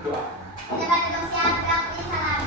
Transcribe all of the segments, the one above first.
berdoa. Kita berdoa berarti salam.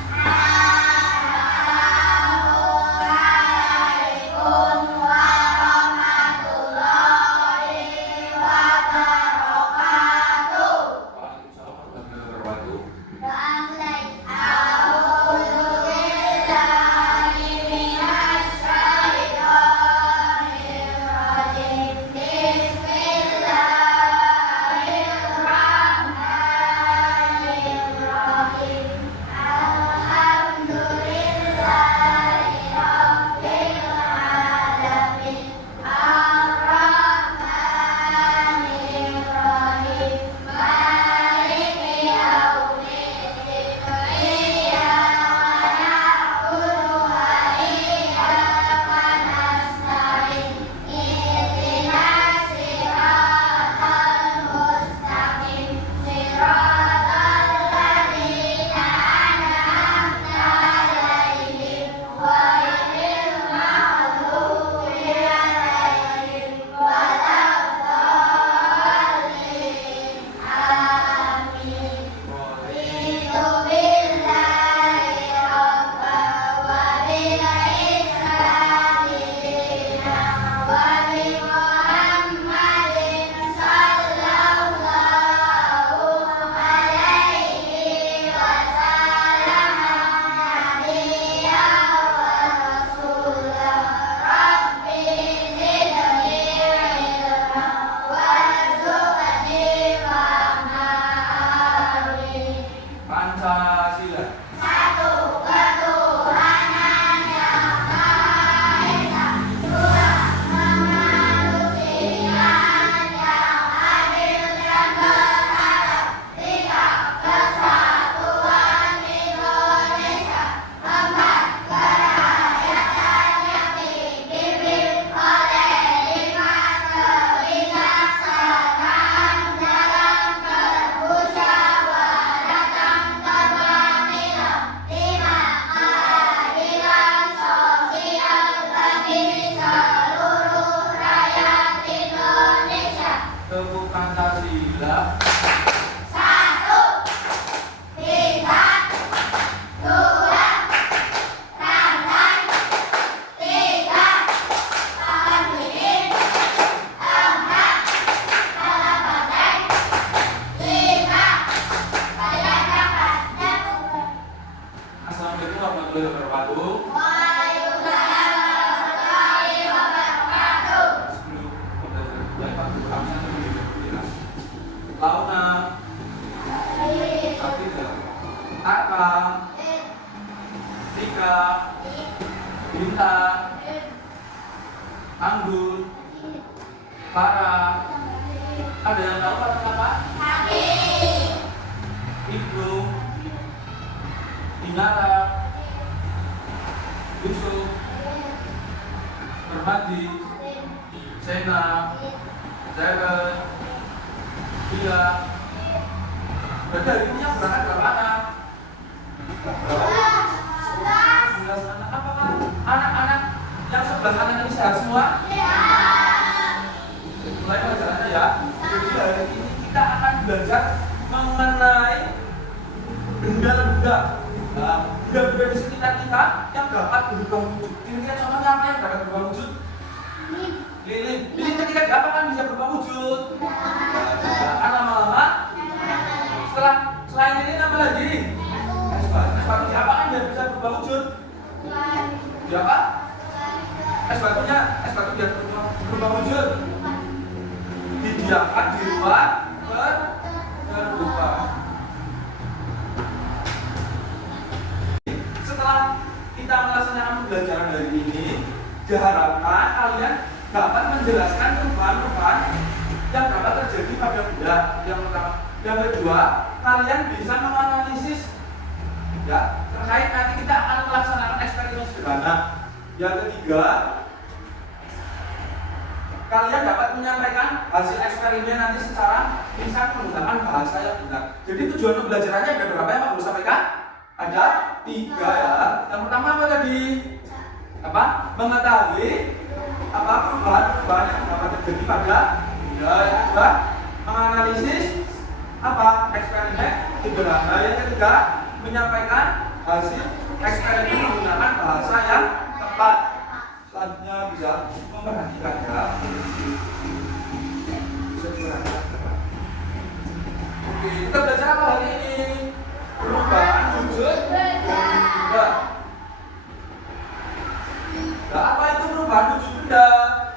Assalamualaikum warahmatullahi wabarakatuh. Launa, Aka, Tika, Binta, Anggun, Farah. Ada yang tahu kata-kata? Ibnu, Dinara, Yusuf, Permadi, Sena, Zara, Dia. Berarti hari ini yang berangkat berapa anak? 11 anak. Apakah anak-anak yang 11 anak ini sehat semua? Mulai pelajarannya ya. Jadi hari ini kita akan belajar mengenai benda-benda benda-benda di sekitar kita yang dapat berubah wujud. Kira-kira contohnya apa yang dapat berubah wujud? Lilin. Lilin ketika diapakan bisa berubah wujud? Kan lama-lama setelah selain lilin apa lagi? Es batu diapakan biar bisa berubah wujud? Diapa? Es batu biar berubah wujud. Didiamkan di ruang terbuka. Setelah kita melaksanakan pembelajaran hari ini, diharapkan kalian dapat menjelaskan perubahan-perubahan yang dapat terjadi pada benda yang pertama. Yang kedua, kalian bisa menganalisis ya terkait nanti kita akan melaksanakan eksperimen sederhana. Yang ketiga, kalian dapat menyampaikan hasil eksperimen nanti secara lisan menggunakan bahasa yang benar. Jadi tujuan pembelajarannya ada berapa yang Pak Guru sampaikan? Ada 3 ya. Yang pertama apa tadi? Mengetahui perubahan-perubahan yang dapat terjadi pada benda. Yang kedua, menganalisis eksperimen sederhana. Yang ketiga, menyampaikan hasil eksperimen menggunakan bahasa yang tepat. Selanjutnya bisa memperhatikan ya. Oke, kita belajar apa hari ini? Perubahan wujud benda. Nah, apa itu perubahan wujud benda?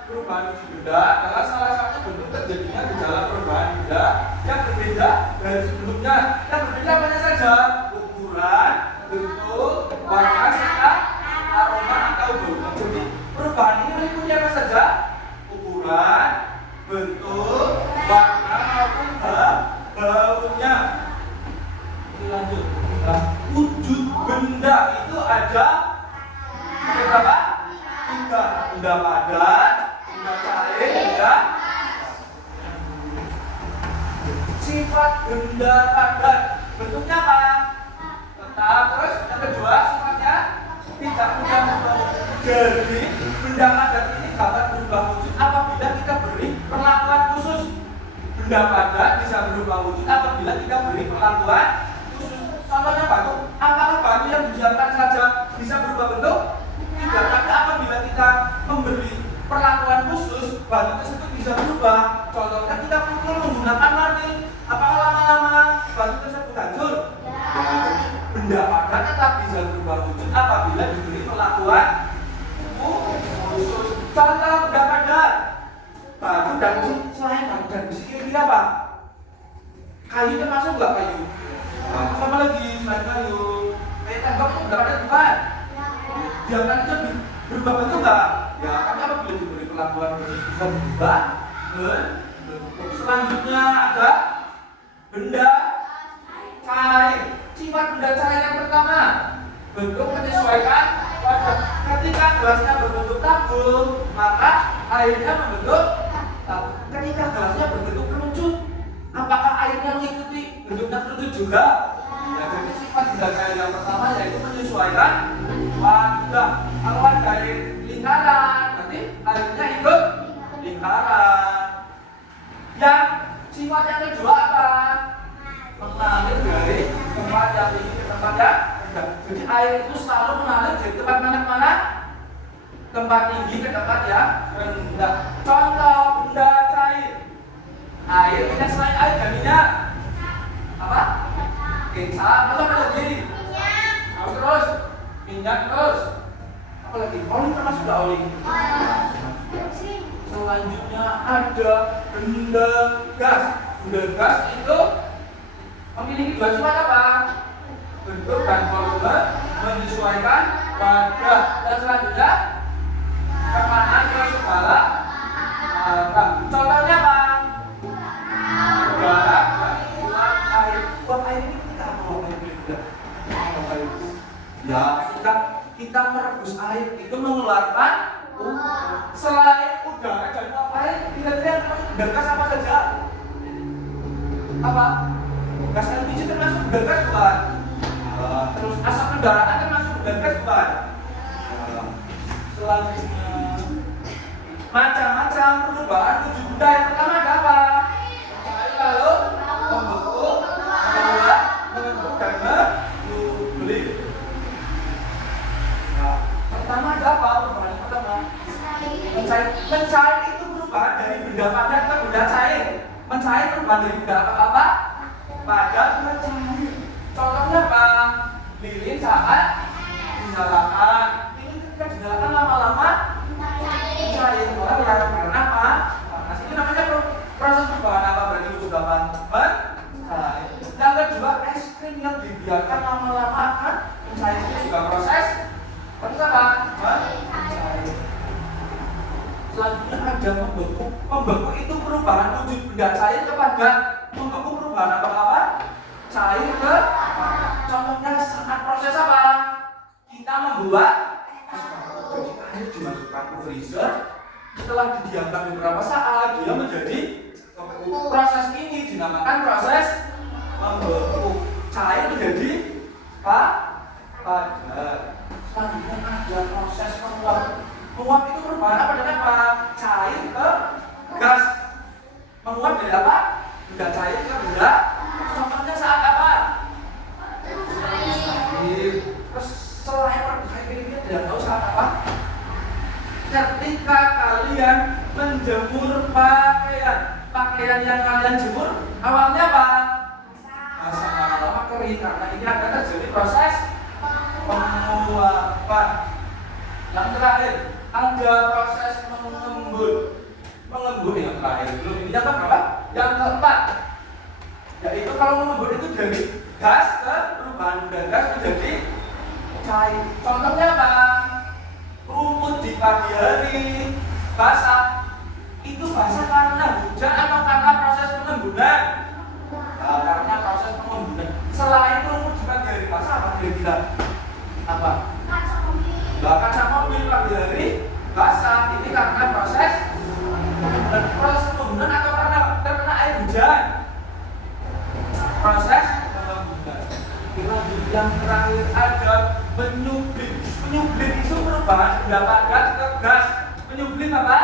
Perubahan wujud benda adalah salah satu bentuk terjadinya gejala perubahan benda yang berbeda dari sebelumnya. Yang berbeda apa saja? Ukuran, bentuk, warna, serta aroma atau bau. Jadi perubahan ini meliputi apa saja? Ukuran, bentuk, warna maupun baunya. Ini lanjut. Nah, wujud benda itu ada berapa? 3. Benda padat, benda cair, benda sifat benda padat. Bentuknya apa? Tetap. Terus yang kedua, sifatnya tidak mudah berubah. Jadi benda padat ini dapat berubah wujud apabila kita beri perlakuan khusus. Benda padat bisa berubah wujud apabila kita beri perlakuan khusus. Contohnya batu. Apakah batu yang didiamkan saja bisa berubah bentuk? Tidak. Tapi apabila kita memberi perlakuan khusus, batu tersebut bisa berubah. Contohnya kita pukul menggunakan martil. Apakah lama-lama batu tersebut hancur? Ya. Benda padat tetap bisa berubah wujud apabila diberi perlakuan khusus. Contoh benda padat, batu dan besi. Selain batu dan besi, kira-kira apa? Kayu termasuk nggak kayu? Apa lagi selain kayu? Kayak tembok itu benda padat bukan? Diamkan itu berubah bentuk nggak? Ya, tapi apabila diberi perlakuan khusus bisa berubah bentuk. Selanjutnya ada benda cair. Sifat benda cair yang pertama, bentuk menyesuaikan wadah. Ketika gelasnya berbentuk tabung, maka airnya membentuk tabung. Ketika gelasnya berbentuk kerucut, apakah airnya mengikuti bentuknya kerucut juga? Ya, jadi sifat benda cair yang pertama yaitu menyesuaikan wadah. Kalau wadah lingkaran, nanti airnya ikut lingkaran. Yang sifat yang kedua apa? Mengalir dari tempat yang tinggi ke tempat yang rendah. Jadi air itu selalu mengalir dari tempat mana? Tempat tinggi ke tempat yang rendah. Contoh benda cair. Air, minyak. Selain air dan minyak apa? Kecap. Atau apa lagi? Terus minyak terus. Apa lagi? Oli termasuk nggak oli? Selanjutnya ada benda gas. Benda gas itu memiliki dua sifat apa? Bentuk dan volume menyesuaikan wadah. Dan selanjutnya tekanan ke segala arah. Contohnya apa? Udara, uap, air. Uap air ini kita mau air. Ya, kita merebus air itu mengeluarkan selain udara dan uap air, kira-kira benda gas apa saja? Apa? Gas LPG termasuk benda gas bukan? Terus asap kendaraan termasuk benda gas bukan? Selanjutnya macam-macam perubahan wujud benda. Yang pertama ada apa? Cair lalu membentuk, menguap, membentuk dan membeli. Nah, pertama ada apa? Perubahan yang pertama mencair. Mencair itu perubahan dari benda padat ke benda cair. Mencair perubahan dari benda apa? Padat ke cair. Contohnya apa? Lilin saat dinyalakan. Lilin ketika dinyalakan lama-lama cair. Karena apa? Panas. Ini namanya proses perubahan apa? Berarti wujud apa? Mencair. Yang kedua, es krim yang dibiarkan lama-lama akan mencair. Itu juga proses apa? Mencair. Selanjutnya ada membeku. Membeku itu perubahan wujud benda cair ke padat. Membeku perubahan apa? Cair ke. Contohnya saat proses apa? Kita membuat jadi air dimasukkan ke freezer. Setelah didiamkan beberapa saat, dia menjadi membeku. Proses ini dinamakan proses membeku. Cair menjadi padat. Selanjutnya ada proses menguap. Menguap itu perubahan apa dengan apa? Cair ke gas. Menguap dari apa? Benda cair ke benda. Contohnya saat apa? yang kalian jemur awalnya apa? Basah, lama-lama kering karena ini akan terjadi proses penguapan. Yang terakhir ada proses mengembun. Mengembun yang terakhir belum ini yang keberapa? Yang keempat, yaitu kalau mengembun itu dari gas ke perubahan gas menjadi cair. Contohnya apa? Rumput di pagi hari basah, itu basah karena hujan atau karena proses pengembunan? Nah, karena proses pengembunan. Selain rumput di pagi hari basah, apa kira-kira? Apa? Kaca mobil pagi hari basah, ini karena proses pengembunan atau karena terkena air hujan? Proses pengembunan. Yang terakhir ada menyublim. Menyublim itu perubahan benda padat ke gas. Menyublim apa?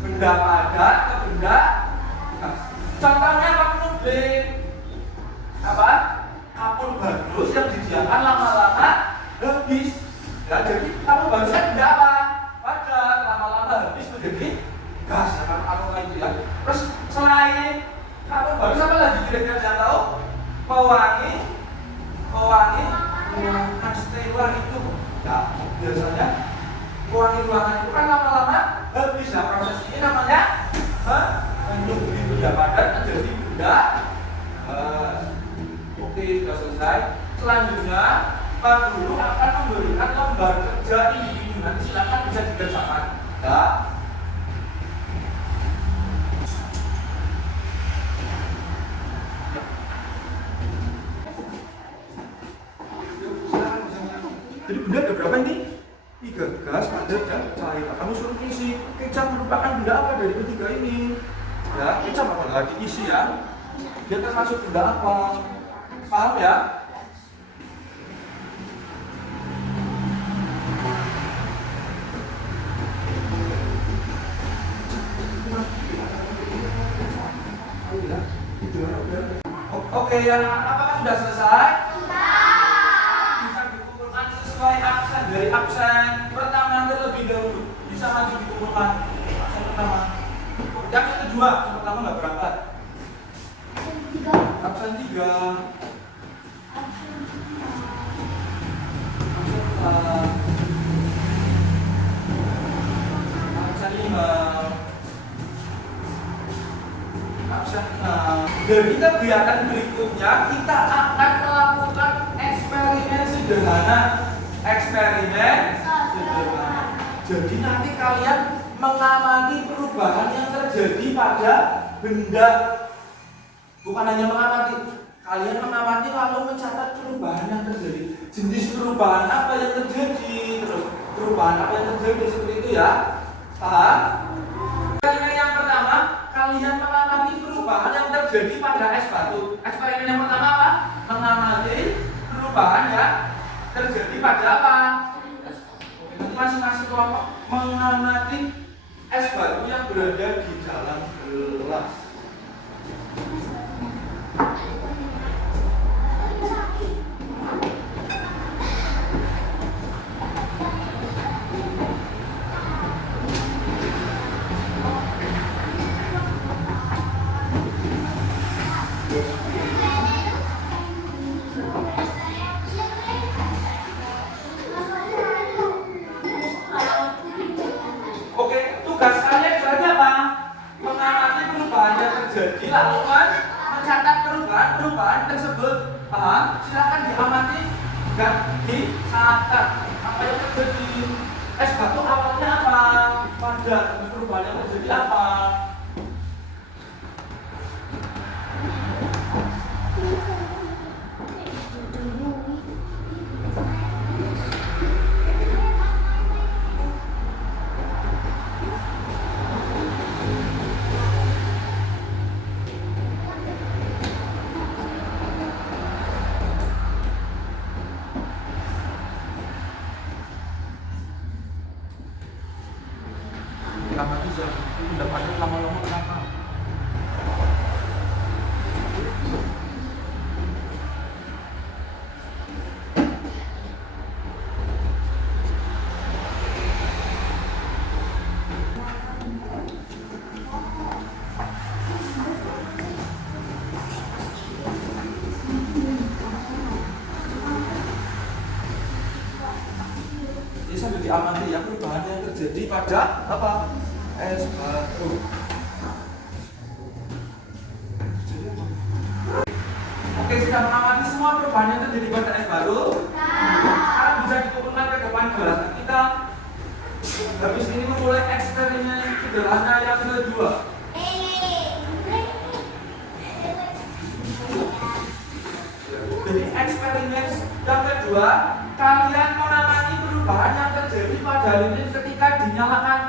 Benda padat ke benda gas. Contohnya apa menyublim? Apa? Kapur bagus yang didiamkan lama-lama habis. Ya, jadi kapur bagus benda apa? Padat, lama-lama habis menjadi gas. Ya, kan aku itu ya. Terus selain kapur bagus apa lagi kira-kira yang tahu? Pewangi ruangan sterile itu ya, biasanya pewangi ruangan itu kan lama-lama habis. Nah, proses ini namanya menyublim benda padat menjadi benda oke, sudah selesai. Selanjutnya Pak Guru akan memberikan lembar kerja individu, nanti silakan bisa dikerjakan ya. Jadi benda ada berapa ini? 3, gas, padat, dan cair. Kamu suruh isi. Kecap merupakan benda apa dari ketiga ini? Ya, kecap apa? Nah, diisi ya. Dia termasuk benda apa? Paham ya? Oke, yang apakah sudah selesai? Sesuai absen dari absen pertama terlebih dahulu bisa maju dikumpulkan. Absen pertama, yang kedua, absen pertama nggak berangkat. Absen 3, absen 4, absen 5, absen 6. Dari kegiatan berikutnya kita akan melakukan eksperimen sederhana. Jadi nanti kalian mengamati perubahan yang terjadi pada benda. Bukan hanya mengamati, kalian mengamati lalu mencatat perubahan yang terjadi. Jenis perubahan apa yang terjadi, terus perubahan apa yang terjadi seperti itu ya. Paham? Eksperimen yang pertama, kalian mengamati perubahan yang terjadi pada es batu. Eksperimen yang pertama apa? Mengamati perubahan yang terjadi pada apa? Masing-masing kelompok mengamati es batu yang berada di dalam gelas. Jadi lalu mencatat perubahan tersebut. Paham? Silakan diamati dan dicatat apa yang terjadi. Es batu awalnya apa? Padat. Perubahan yang terjadi apa? Lama bisa, udah padat lama diamati ya perubahan yang terjadi pada apa? Es batu. Oke, sudah mengamati semua perubahan yang terjadi pada es batu. Sekarang bisa dikumpulkan ke depan belakang kita. Habis ini memulai eksperimen sederhana yang kedua. Jadi eksperimen yang kedua, kalian mengamati perubahan yang terjadi pada lilin ketika dinyalakan.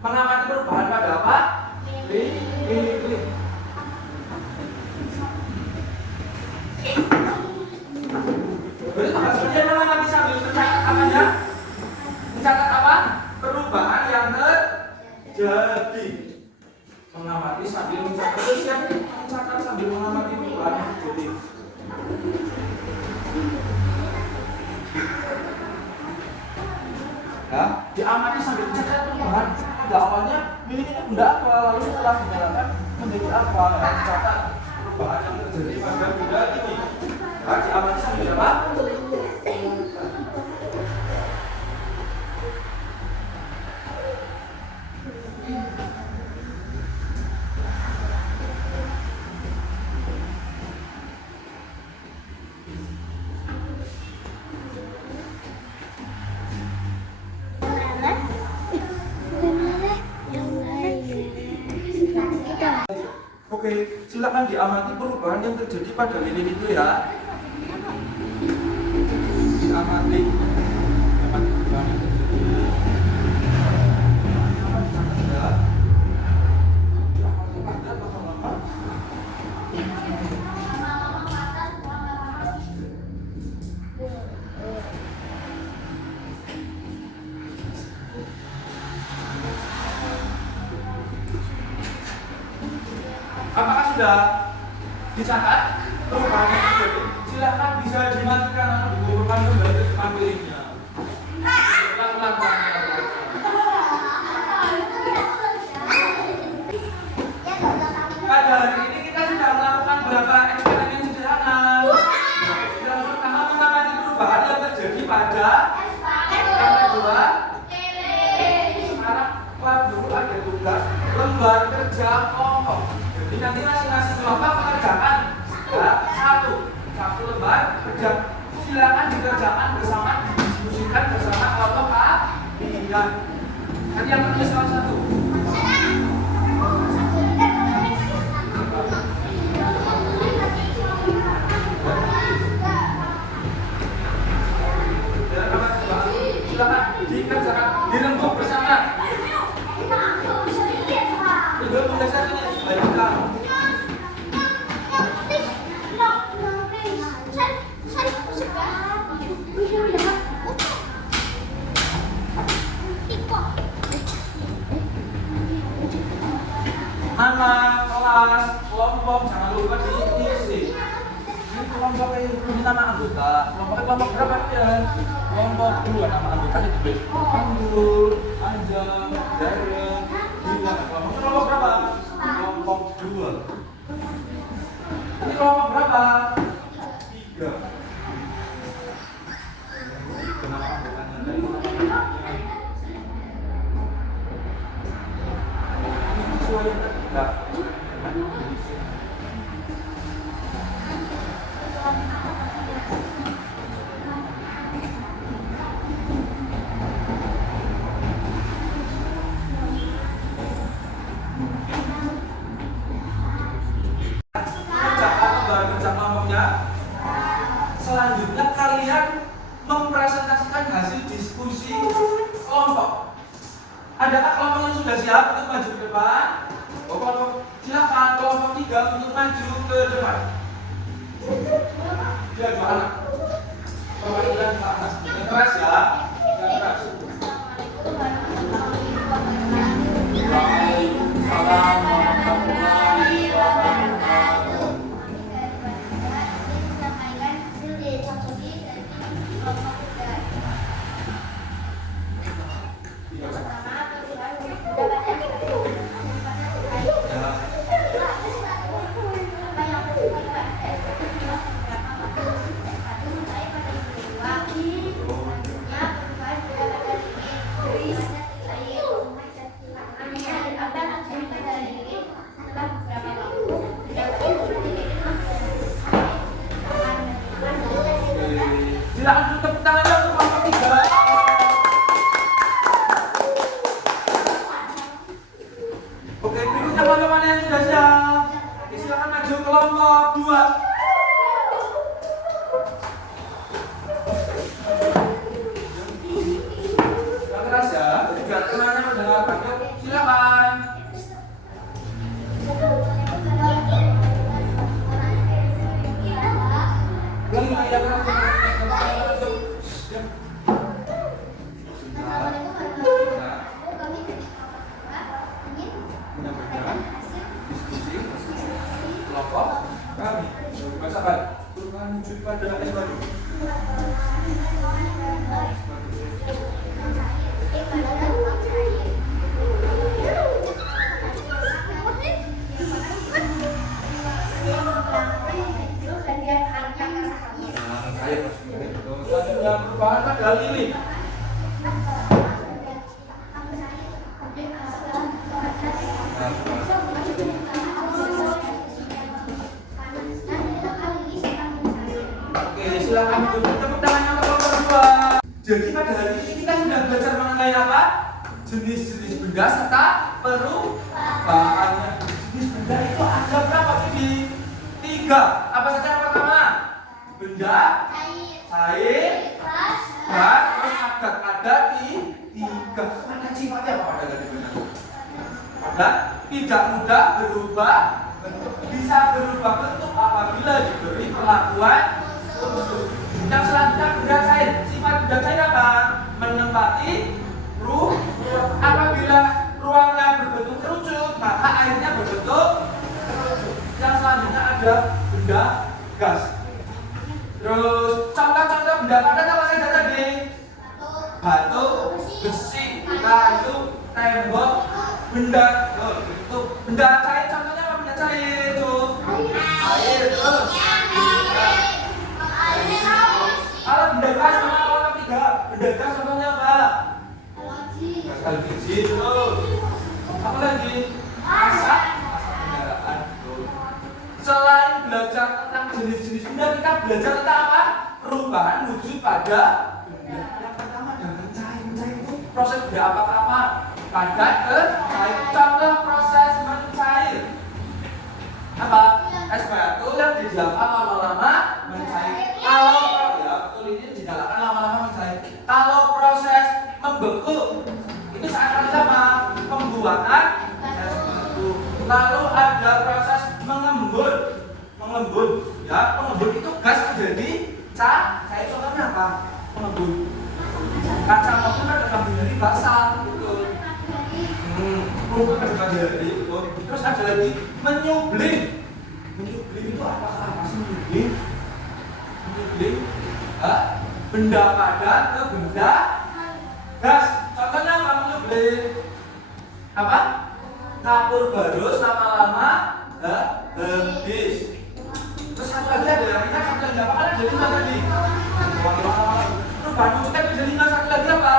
Mengamati perubahan pada apa? Lilin. Jadi hasilnya mengamati sambil mencatat apa ya? Mencatat apa? Perubahan yang terjadi. Mengamati sambil mencatat. Terus yang mencatat sambil mengamati perubahan yang terjadi. Ya, diamati sambil mencatat perubahan. Pada awalnya miliknya benda apa, lalu setelah dinyalakan menjadi apa? Ya, mencatat perubahan yang terjadi pada benda ini. Ya, diamati sambil apa? Oke, silakan diamati perubahan yang terjadi pada lilin itu ya. Diamati perubahan yang terjadi. Apakah sudah dicatat perubahan yang terjadi? Silakan bisa dimatikan atau dikumpulkan kembali ke depan lilinnya. Pada hari ini kita sudah melakukan beberapa eksperimen sederhana. Yang pertama mengamati perubahan yang terjadi pada yang kedua. Sekarang Pak Guru ada tugas lembar kerja kelompok. Jadi nanti masing-masing kelompok mengerjakan satu lembar kerja. Silakan dikerjakan bersama, didiskusikan bersama kelompok kalian. Nanti yang menulis salah satu. Silakan dikerjakan, dirembuk bersama. Itu tulisannya dibacakan. Nama, kelas, kelompok jangan lupa diisi. Ini kelompok ini nama anggota. Kelompok berapa ya? Kelompok dua nama anggotanya diberi. Anggur, Anjang, Darren, Dilan. Kelompok berapa? Kelompok dua. Ini kelompok berapa? Tiga. Nama anggotanya dari sesuai yang terlibat. Selanjutnya kalian mempresentasikan hasil diskusi kelompok. Adakah kelompok yang sudah siap untuk maju ke depan? Kelompok silakan kelompok 3 untuk maju ke depan. Dia dua anak. Kelompok 3 dua anak. Yang keras ya. Yang keras. Waalaikumsalam warahmatullahi wabarakatuh. Silakan tepuk tangannya untuk kelompok 3. Oke, berikutnya teman-teman yang sudah siap. Oke, silakan maju kelompok 2. Yang keras ya, jadi biar temannya mendengarkan. Yuk, silakan. Ulangi yang keras. Kelompok kami bacakan Tuhan wujud pada es batu. Selanjutnya perubahan pada lili. Silakan tepuk tangannya untuk kelompok 2. Jadi pada hari ini kita sudah belajar mengenai apa? Jenis-jenis benda serta perubahannya. Jenis benda itu ada berapa sih? 3. Apa saja yang pertama? Benda, cair, gas, terus adat. Ada 3. Ada sifatnya apa pada dari benda? Ada tidak mudah berubah bentuk, bisa berubah bentuk apabila diberi perlakuan. Yang selanjutnya benda cair. Sifat benda cair apa? Menempati ruang. Apabila ruangnya berbentuk kerucut, maka airnya berbentuk kerucut. Yang selanjutnya ada benda gas. Terus contoh-contoh benda padat apa saja tadi? Batu, besi, kayu, tembok, benda. Itu benda cair. Contohnya apa benda cair itu? Air, terus kalau benda gas sama kelompok 3, benda gas contohnya apa? LPG, terus apa lagi? Masak kendaraan. Selain belajar tentang jenis-jenis benda, kita belajar tentang apa? Perubahan wujud pada benda. Yang pertama dengan cair. Cair itu proses benda apa? Padat ke cair. Contoh proses mencair apa? Es batu yang didiamkan lama-lama mencair. Kalau ini dinyalakan lama-lama mencair. Kalau proses membeku, ini saat apa? Pembuatan es batu. Lalu ada proses mengembun, ya, mengembun itu gas menjadi cair. Contohnya apa? Mengembun. Kaca mobil kan terbuat dari basah, gitu. Rumput terbuat dari itu. Terus ada lagi menyublim. Menyublim itu apa sih menyublim? Menyublim benda padat ke benda gas. Contohnya apa menyublim? Apa? Kapur barus lama-lama habis. Terus satu lagi ada yang minyak, satu lagi apa? Kan ada 5 tadi. Perubahan wujud kan ada 5, satu lagi apa?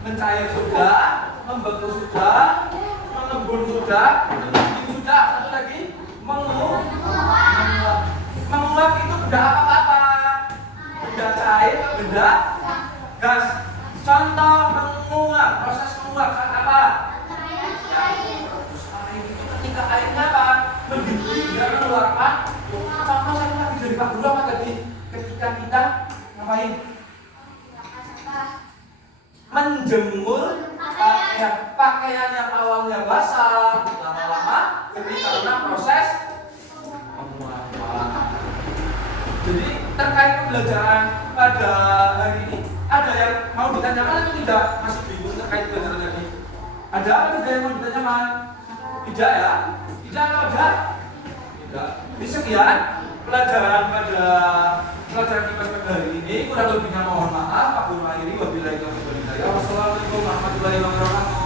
Mencair sudah, membeku sudah, mengembun sudah, menyublim sudah. Satu lagi menguap. Menguap itu benda apa? Benda cair, benda gas. Contoh menguap, proses menguap saat apa? Air itu ketika airnya apa? Mendidih dan mengeluarkan. Contoh saya lagi dari Pak Guru apa tadi? Ketika kita ngapain? Menjemur pakaian yang awalnya basah, lama-lama ketika karena proses penguapan. Jadi terkait pembelajaran pada hari ini, ada yang mau ditanyakan atau tidak? Masih bingung terkait pembelajaran tadi? Ada apa tidak yang mau ditanyakan? Tidak ya? Tidak atau ada? Tidak. Jadi sekian pelajaran pada pelajaran kita pada hari ini. Kurang lebihnya mohon maaf. Pak Guru akhiri wabillahi taufiq wal hidayah. Wassalamualaikum warahmatullahi wabarakatuh.